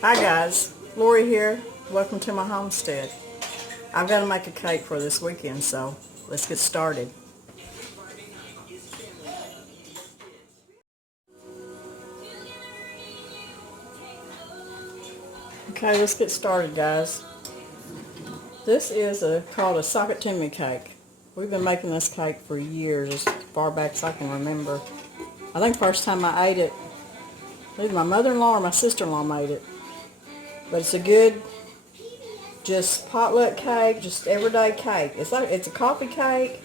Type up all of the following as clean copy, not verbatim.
Hi guys, Lori here. Welcome to my homestead. I've got to make a cake for this weekend, so let's get started. Okay, let's get started, guys. This is called a socket timmy cake. We've been making this cake for years, as far back as I can remember. I think the first time I ate it, either my mother-in-law or my sister-in-law made it. But it's a good, just potluck cake, just everyday cake. It's a coffee cake.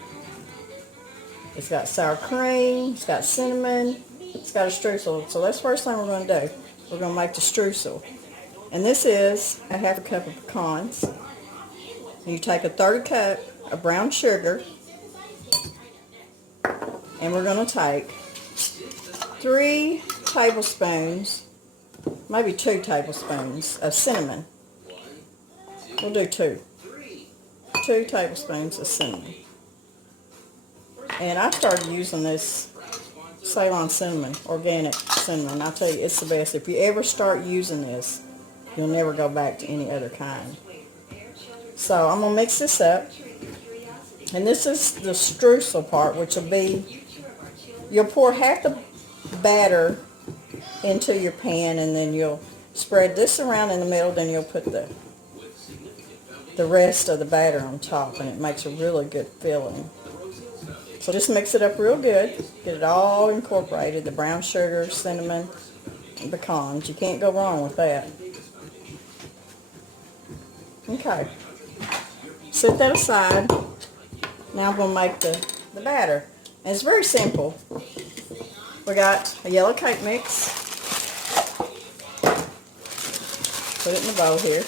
It's got sour cream, it's got cinnamon, it's got a streusel. So that's the first thing we're going to do. We're going to make the streusel. And this is a half a cup of pecans. You take a third cup of brown sugar, and we're going to take 3 tablespoons, maybe 2 tablespoons of cinnamon. We'll do 2. 2 tablespoons of cinnamon. And I started using this Ceylon cinnamon, organic cinnamon. I'll tell you, it's the best. If you ever start using this, you'll never go back to any other kind. So I'm going to mix this up. And this is the streusel part, which will be, you'll pour half the batter into your pan, and then you'll spread this around in the middle, then you'll put the rest of the batter on top, and it makes a really good filling. So just mix it up real good. Get it all incorporated. The brown sugar, cinnamon, and pecans. You can't go wrong with that. Okay. Set that aside. Now I'm going to make the batter. And it's very simple. We got a yellow cake mix. Put it in the bowl here.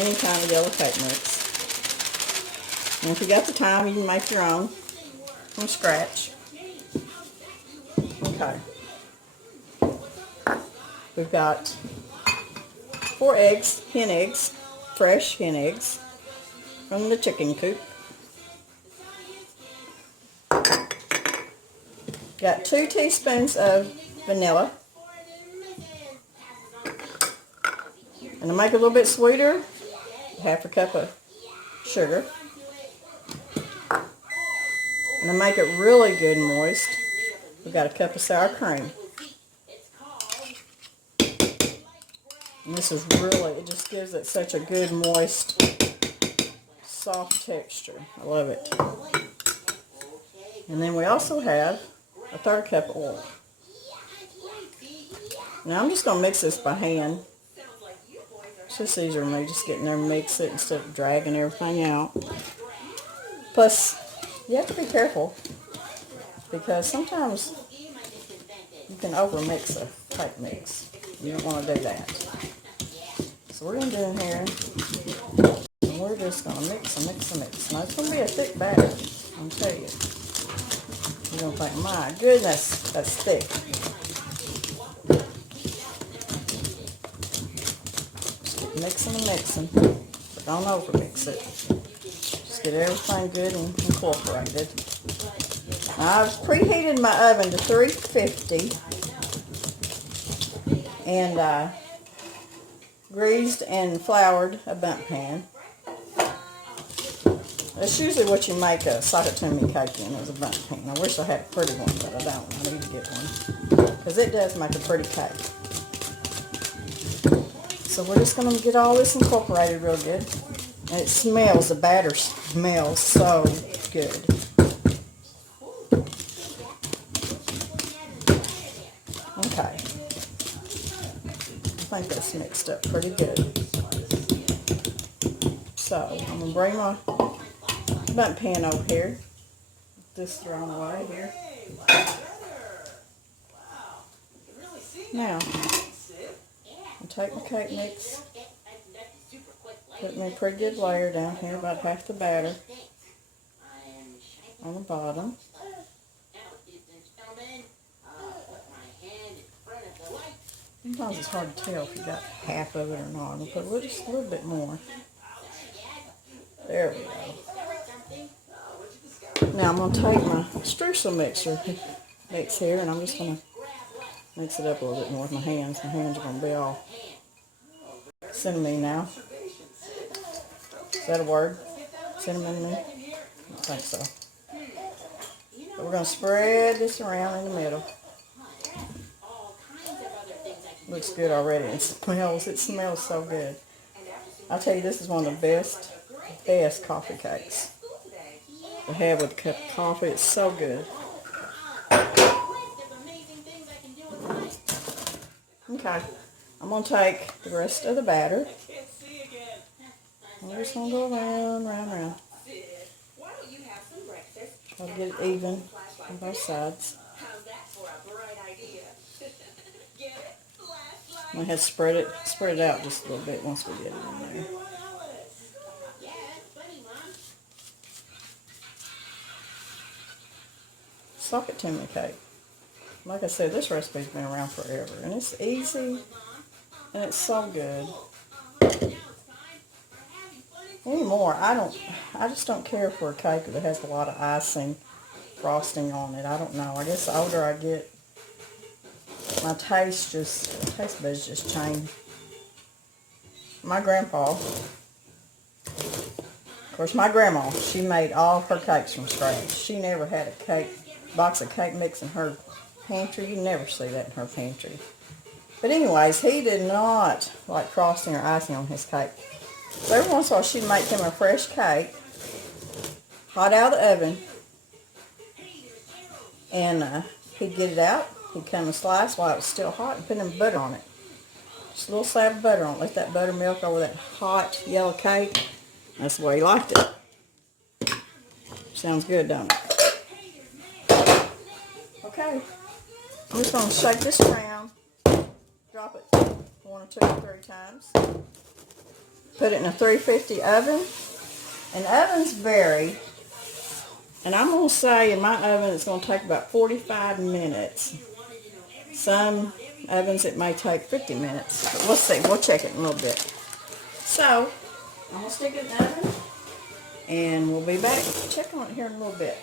Any kind of yellow cake mix. And if you got the time, you can make your own from scratch. Okay. We've got 4 eggs, hen eggs, fresh hen eggs from the chicken coop. Got 2 teaspoons of vanilla. And to make it a little bit sweeter, half a cup of sugar. And to make it really good and moist, we've got a cup of sour cream. And this is really, it just gives it such a good, moist, soft texture. I love it. And then we also have a third cup of oil. Now I'm just going to mix this by hand. It's just easier for me just getting there and mix it instead of dragging everything out. Plus, you have to be careful because sometimes you can over-mix a cake mix. You don't want to do that. So we're going to do in here, and we're just going to mix and mix and mix. Now it's going to be a thick batter, I'll tell you. You're going to think, my goodness, that's thick. Just keep mixing and mixing, but don't over-mix it. Just get everything good and incorporated. Now I've preheated my oven to 350 and greased and floured a bundt pan. That's usually what you make a socket timmy cake in, is a bundt pan. I wish I had a pretty one, but I don't. I need to get one because it does make a pretty cake. So we're just going to get all this incorporated real good. And it smells, the batter smells so good. Okay. I think that's mixed up pretty good. So I'm going to bring my bundt pan over here. This thrown away here. Now, I'll take my cake mix. Put me a pretty good layer down here, about half the batter on the bottom. Sometimes it's hard to tell if you got half of it or not. I'm going to put just a little bit more. There we go. Now I'm going to take my streusel mix here, and I'm just going to Mix it up a little bit more with my hands. My hands are going to be all cinnamon now. Is that a word? Cinnamon? I don't think so. But we're going to spread this around in the middle. Looks good already. It smells so good. I'll tell you, this is one of the best coffee cakes to have with a cup of coffee. It's so good. Okay, I'm going to take the rest of the batter. I'm just going to go around. Try to get it even on both sides. I'm going to have to spread it out just a little bit once we get it in there. Sock it to me cake. Like I said, this recipe's been around forever, and it's easy, and it's so good. Anymore, I just don't care for a cake that has a lot of icing, frosting on it. I don't know. I guess the older I get, my taste buds just change. My grandpa, of course, my grandma, she made all her cakes from scratch. She never had a box of cake mix in her pantry. You never see that in her pantry. But anyways, he did not like frosting or icing on his cake. So every once in a while, she'd make him a fresh cake, hot out of the oven, and he'd get it out. He'd come and slice while it was still hot and put some butter on it. Just a little slab of butter on it. Let that butter melt over that hot yellow cake. That's the way he liked it. Sounds good, don't it? Okay. I'm just going to shake this around. Drop it 1 or 2 or 3 times. Put it in a 350 oven. And ovens vary. And I'm going to say in my oven it's going to take about 45 minutes. Some ovens it may take 50 minutes. But we'll see. We'll check it in a little bit. So, I'm going to stick it in the oven. And we'll be back. Check on it here in a little bit.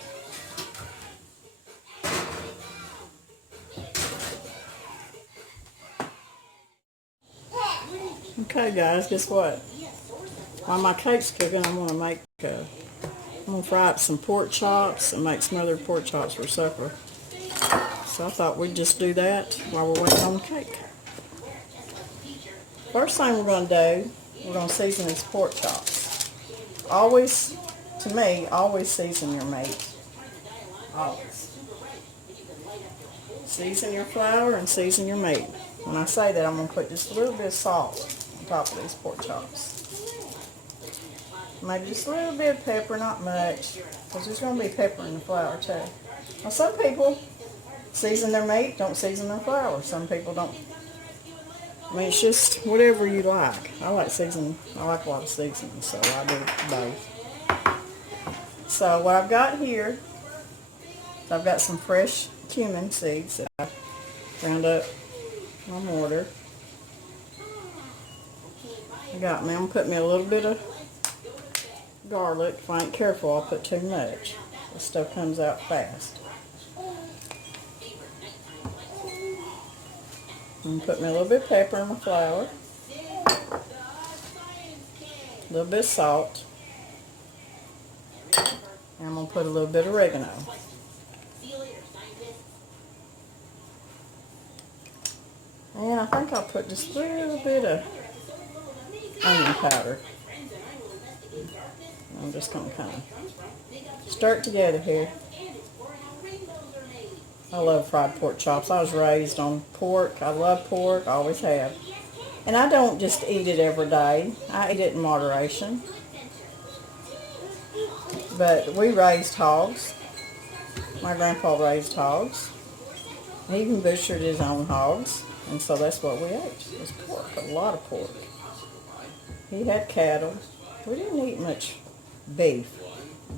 Okay guys, guess what? While my cake's cooking, I'm going to fry up some pork chops and make smothered pork chops for supper. So I thought we'd just do that while we're waiting on the cake. First thing we're going to do, we're going to season these pork chops. Always, to me, always season your meat. Always. Season your flour and season your meat. When I say that, I'm going to put just a little bit of salt on top of these pork chops. Maybe just a little bit of pepper, not much, because there's going to be pepper in the flour too. Now some people season their meat, don't season their flour. Some people don't. I mean, it's just whatever you like. I like a lot of seasoning, so I do both. So what I've got here, I've got some fresh cumin seeds that I ground up my mortar. I'm going to put me a little bit of garlic. If I ain't careful, I'll put too much. This stuff comes out fast. I'm going to put me a little bit of pepper in my flour. A little bit of salt. And I'm going to put a little bit of oregano. And I think I'll put just a little bit of onion powder. I'm just going to kind of stir it together here. I love fried pork chops. I was raised on pork. I love pork. I always have. And I don't just eat it every day. I eat it in moderation. But we raised hogs. My grandpa raised hogs. He even butchered his own hogs. And so that's what we ate. It was pork. A lot of pork. He had cattle. We didn't eat much beef,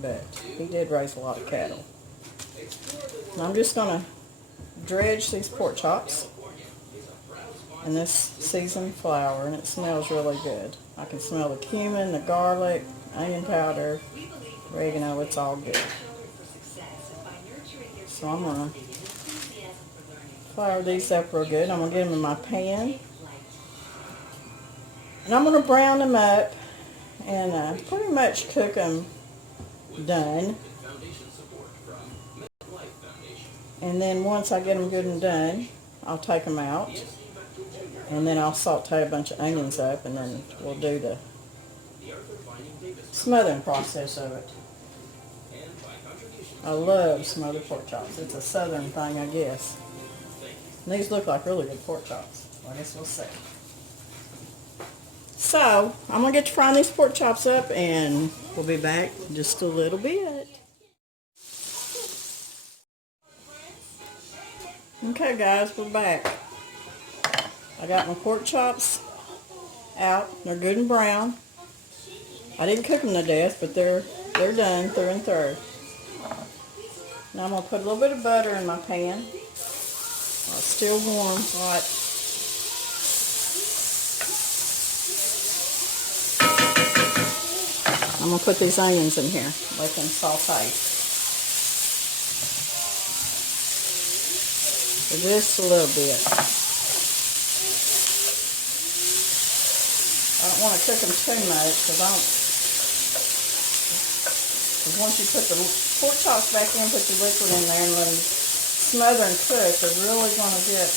but he did raise a lot of cattle. And I'm just going to dredge these pork chops in this seasoned flour, and it smells really good. I can smell the cumin, the garlic, onion powder, oregano. It's all good. So I'm going to Flour these up real good. I'm going to get them in my pan. And I'm going to brown them up and pretty much cook them done. And then once I get them good and done, I'll take them out. And then I'll saute a bunch of onions up, and then we'll do the smothering process of it. I love smothered pork chops. It's a southern thing, I guess. And these look like really good pork chops. I guess we'll see. So, I'm going to get to frying these pork chops up, and we'll be back in just a little bit. Okay guys, we're back. I got my pork chops out. They're good and brown. I didn't cook them to death, but they're done through and through. Now I'm going to put a little bit of butter in my pan. While it's still warm, hot. I'm going to put these onions in here. Let them saute. Just a little bit. I don't want to cook them too much because once you put the pork chops back in, put your liquid in there and let them smother and cook, they're really going to get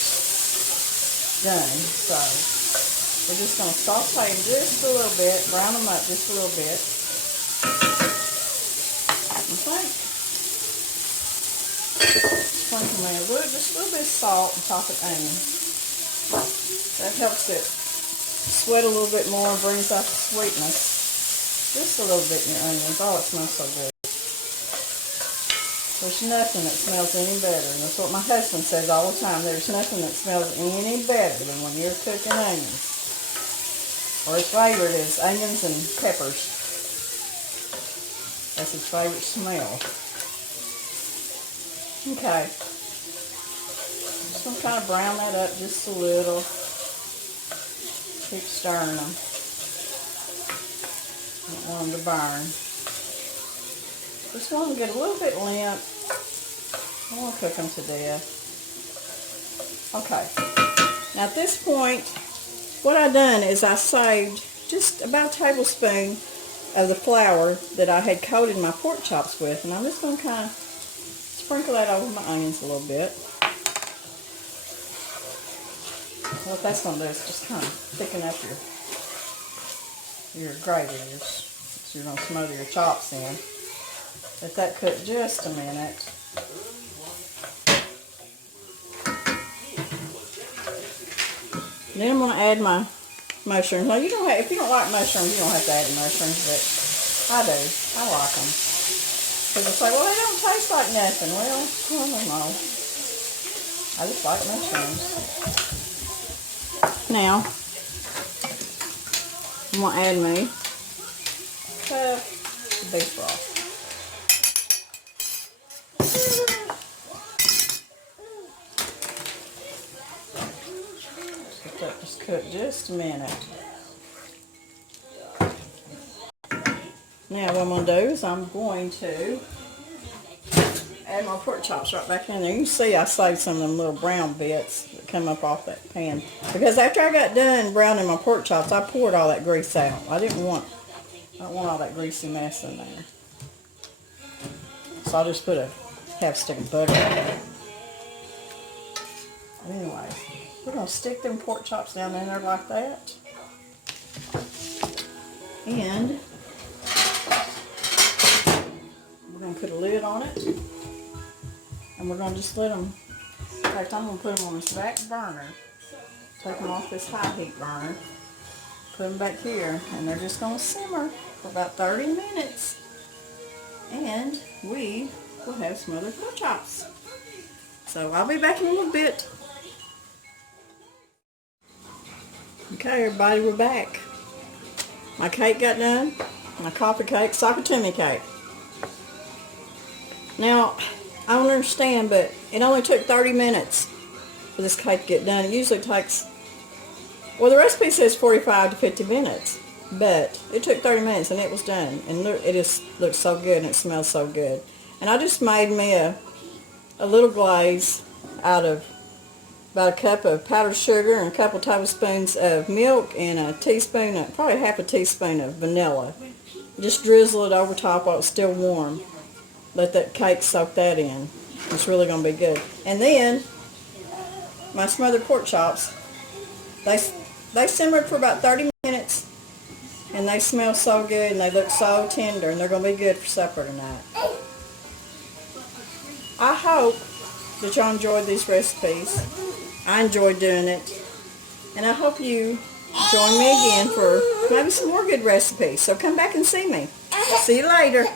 done. So we're just going to saute them just a little bit, brown them up just a little bit. Okay. Sprinkle in just a little bit of salt and top of onion. That helps it sweat a little bit more, brings out the sweetness. Just a little bit in your onions. Oh, it smells so good. There's nothing that smells any better. And that's what my husband says all the time. There's nothing that smells any better than when you're cooking onions. Or his favorite is onions and peppers. That's his favorite smell. Okay. Just going to kind of brown that up just a little. Keep stirring them. Don't want them to burn. Just want them to get a little bit limp. I don't want to cook them to death. Okay. Now at this point, what I've done is I saved just about a tablespoon of the flour that I had coated my pork chops with. And I'm just going to kind of sprinkle that over my onions a little bit. What that's going to do is just kind of thicken up your gravy. So you're going to smother your chops in. Let that cook just a minute. Then I'm going to add my mushrooms. Now you don't have, if you don't like mushrooms, you don't have to add the mushrooms, but I do. I like them. People say, well, they don't taste like nothing. Well, I don't know. I just like mushrooms. Now, I'm going to add me beef broth. Let that just cook just a minute. Now what I'm going to do is I'm going to add my pork chops right back in there. You can see I saved some of them little brown bits that come up off that pan. Because after I got done browning my pork chops, I poured all that grease out. I don't want all that greasy mess in there. So I'll just put a half stick of butter in there. Anyway, we're going to stick them pork chops down in there like that. And we're going to put a lid on it. And we're going to just let them, in fact, I'm going to put them on this back burner. Take them off this high heat burner. Put them back here. And they're just going to simmer for about 30 minutes. And we will have smothered pork chops. So I'll be back in a little bit. Okay, everybody, we're back. My cake got done. My coffee cake, Sakatumi cake. Now, I don't understand, but it only took 30 minutes for this cake to get done. It usually takes, well, the recipe says 45 to 50 minutes, but it took 30 minutes and it was done. And look, it just looks so good and it smells so good. And I just made me a little glaze out of about a cup of powdered sugar and a couple tablespoons of milk and a teaspoon, probably half a teaspoon of vanilla. Just drizzle it over top while it's still warm. Let that cake soak that in. It's really going to be good. And then, my smothered pork chops, they simmered for about 30 minutes. And they smell so good and they look so tender, and they're going to be good for supper tonight. I hope that y'all enjoyed these recipes. I enjoyed doing it. And I hope you join me again for maybe some more good recipes. So come back and see me. See you later.